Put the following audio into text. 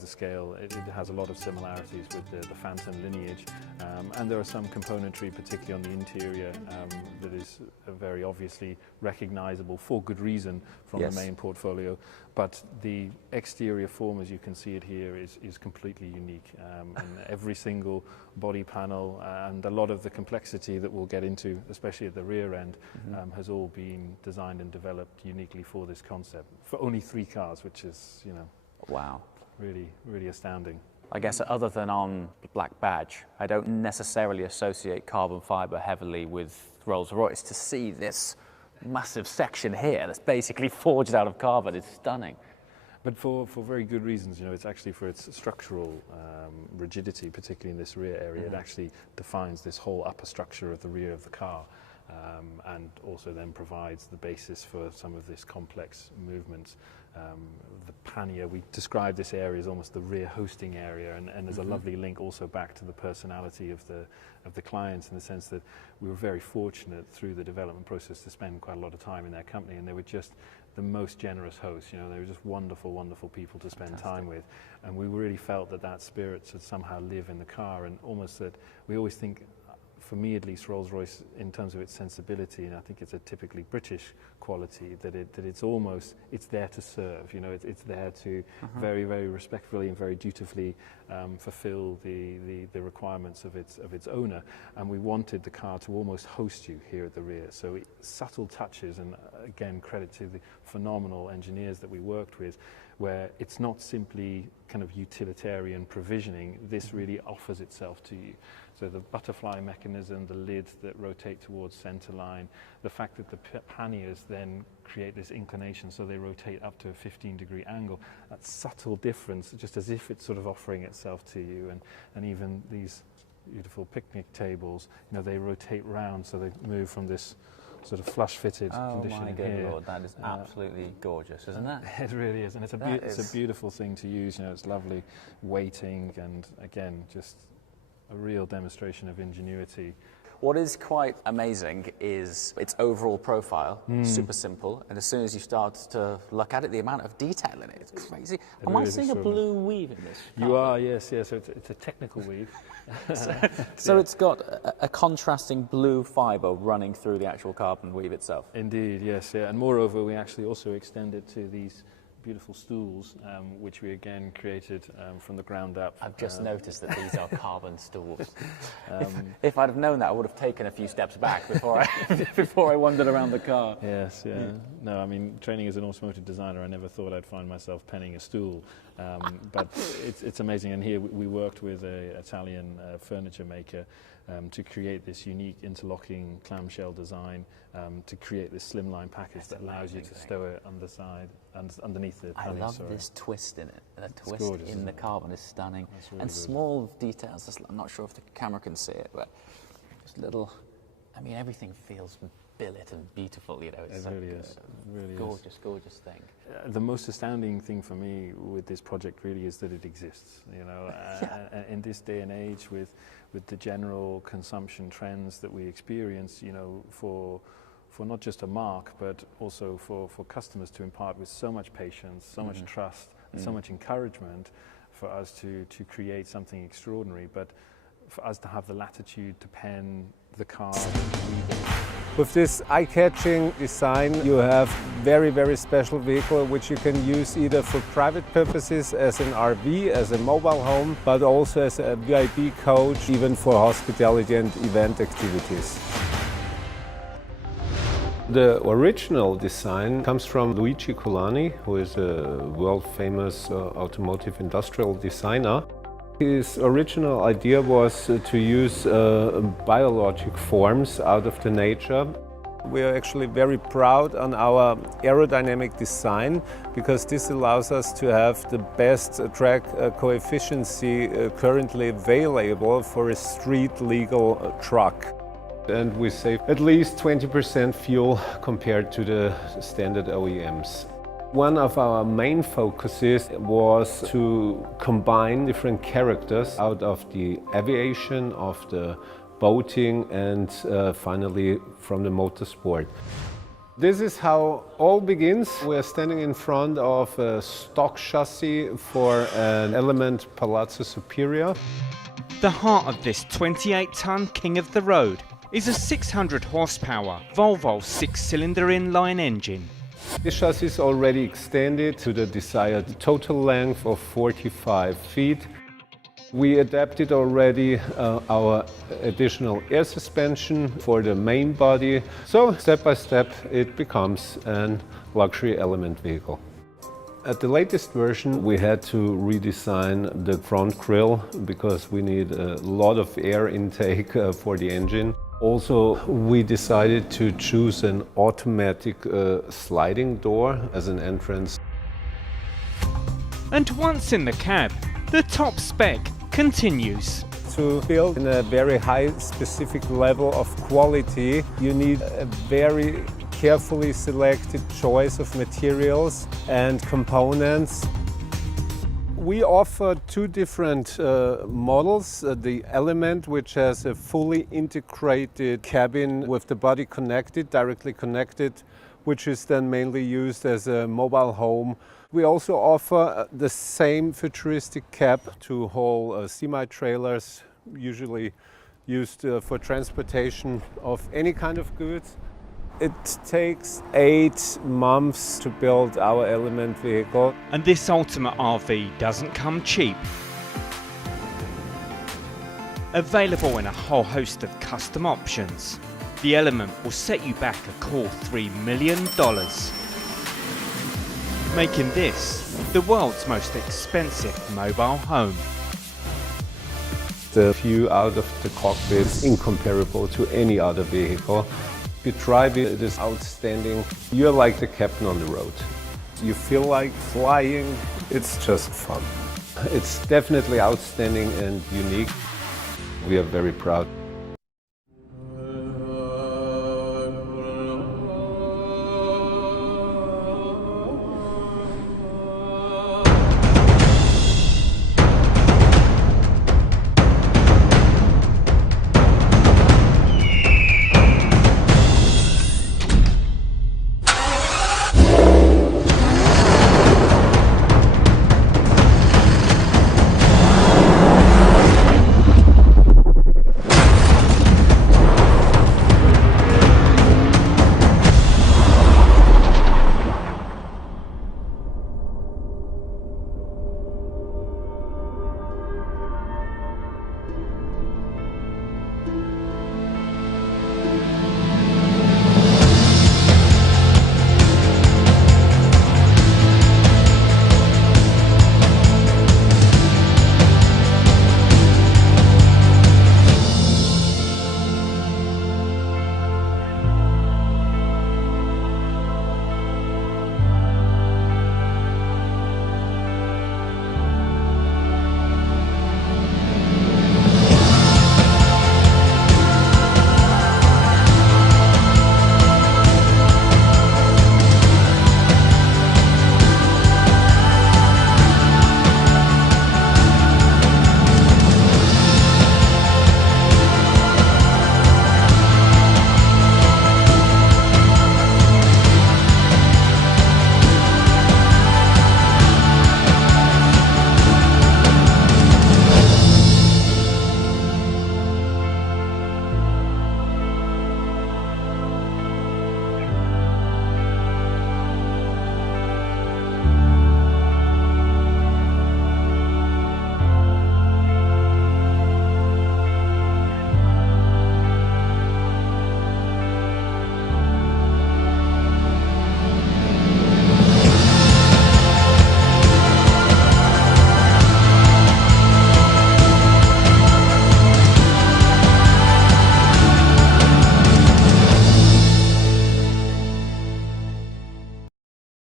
The scale, it has a lot of similarities with the Phantom lineage, and there are some componentry, particularly on the interior, that is very obviously recognizable for good reason from the main portfolio. But the exterior form, as you can see it here, is completely unique. And every single body panel and a lot of the complexity that we'll get into, especially at the rear end, has all been designed and developed uniquely for this concept. For only 3 cars, which is, you know, wow, really, really astounding. I guess other than on the black badge, I don't necessarily associate carbon fibre heavily with Rolls-Royce. To see this massive section here that's basically forged out of carbon is stunning. But for very good reasons, you know, it's actually for its structural rigidity, particularly in this rear area. It actually defines this whole upper structure of the rear of the car, and also then provides the basis for some of this complex movements. The pannier, we describe this area as almost the rear hosting area, and there's a lovely link also back to the personality of the clients, in the sense that we were very fortunate through the development process to spend quite a lot of time in their company, and they were just the most generous hosts. You know, they were just wonderful, wonderful people to spend time with, and we really felt that spirit should somehow live in the car, and almost that we always think, for me at least, Rolls-Royce, in terms of its sensibility, and I think it's a typically British quality, that it's there to serve. You know, it's there to very, very respectfully and very dutifully fulfill the requirements of its owner. And we wanted the car to almost host you here at the rear. So subtle touches, and again, credit to the phenomenal engineers that we worked with, where it's not simply kind of utilitarian provisioning. This really offers itself to you. So the butterfly mechanism, the lids that rotate towards center line, the fact that the panniers then create this inclination so they rotate up to a 15-degree angle, that subtle difference, just as if it's sort of offering itself to you. And even these beautiful picnic tables, you know, they rotate round, so they move from this sort of flush-fitted condition my here. good Lord, that is absolutely gorgeous, isn't it? It really is, and it's a beautiful thing to use. You know, it's lovely weighting, and again, just a real demonstration of ingenuity. What is quite amazing is its overall profile, super simple, and as soon as you start to look at it, the amount of detail in it, it's crazy. Am I seeing a blue weave in this? You are, yes, so it's a technical weave. So it's got a contrasting blue fibre running through the actual carbon weave itself. Indeed, yes, and moreover, we actually also extend it to these beautiful stools, which we again created from the ground up. I've just noticed that these are carbon stools. If I'd have known that, I would have taken a few steps back before I wandered around the car. Yes, yeah. No, I mean, training as an automotive designer, I never thought I'd find myself penning a stool. But it's amazing. And here we worked with an Italian furniture maker to create this unique interlocking clamshell design, to create this slimline package that allows you to stow it underneath the pannier. I love this twist in it. The twist gorgeous, in the carbon is stunning. Really and good. Small details, I'm not sure if the camera can see it, but just little, I mean, everything feels billet and beautiful, you know. It's It really is. It really gorgeous, is. Gorgeous thing. The most astounding thing for me with this project really is that it exists. You know, in this day and age, with the general consumption trends that we experience, you know, for not just a marque, but also for customers to impart with so much patience, so much trust, so much encouragement for us to create something extraordinary, but for us to have the latitude to pen the car that we build. With this eye-catching design, you have very, very special vehicle which you can use either for private purposes as an RV, as a mobile home, but also as a VIP coach, even for hospitality and event activities. The original design comes from Luigi Colani, who is a world-famous automotive industrial designer. His original idea was to use biologic forms out of the nature. We are actually very proud on our aerodynamic design, because this allows us to have the best drag coefficiency currently available for a street-legal truck. And we save at least 20% fuel compared to the standard OEMs. One of our main focuses was to combine different characters out of the aviation, of the boating, and finally from the motorsport. This is how all begins. We're standing in front of a stock chassis for an Element Palazzo Superior. The heart of this 28-ton King of the Road is a 600 horsepower Volvo 6-cylinder inline engine. The chassis is already extended to the desired total length of 45 feet. We adapted already our additional air suspension for the main body. So step by step it becomes a luxury Element vehicle. At the latest version we had to redesign the front grille because we need a lot of air intake for the engine. Also, we decided to choose an automatic sliding door as an entrance. And once in the cab, the top spec continues. To build in a very high specific level of quality, you need a very carefully selected choice of materials and components. We offer two different models. The Element, which has a fully integrated cabin with the body connected, directly connected, which is then mainly used as a mobile home. We also offer the same futuristic cab to haul semi-trailers, usually used for transportation of any kind of goods. It takes 8 months to build our Element vehicle. And this ultimate RV doesn't come cheap. Available in a whole host of custom options, the Element will set you back a cool $3 million, making this the world's most expensive mobile home. The view out of the cockpit is incomparable to any other vehicle. You drive it, it is outstanding. You're like the captain on the road. You feel like flying. It's just fun. It's definitely outstanding and unique. We are very proud.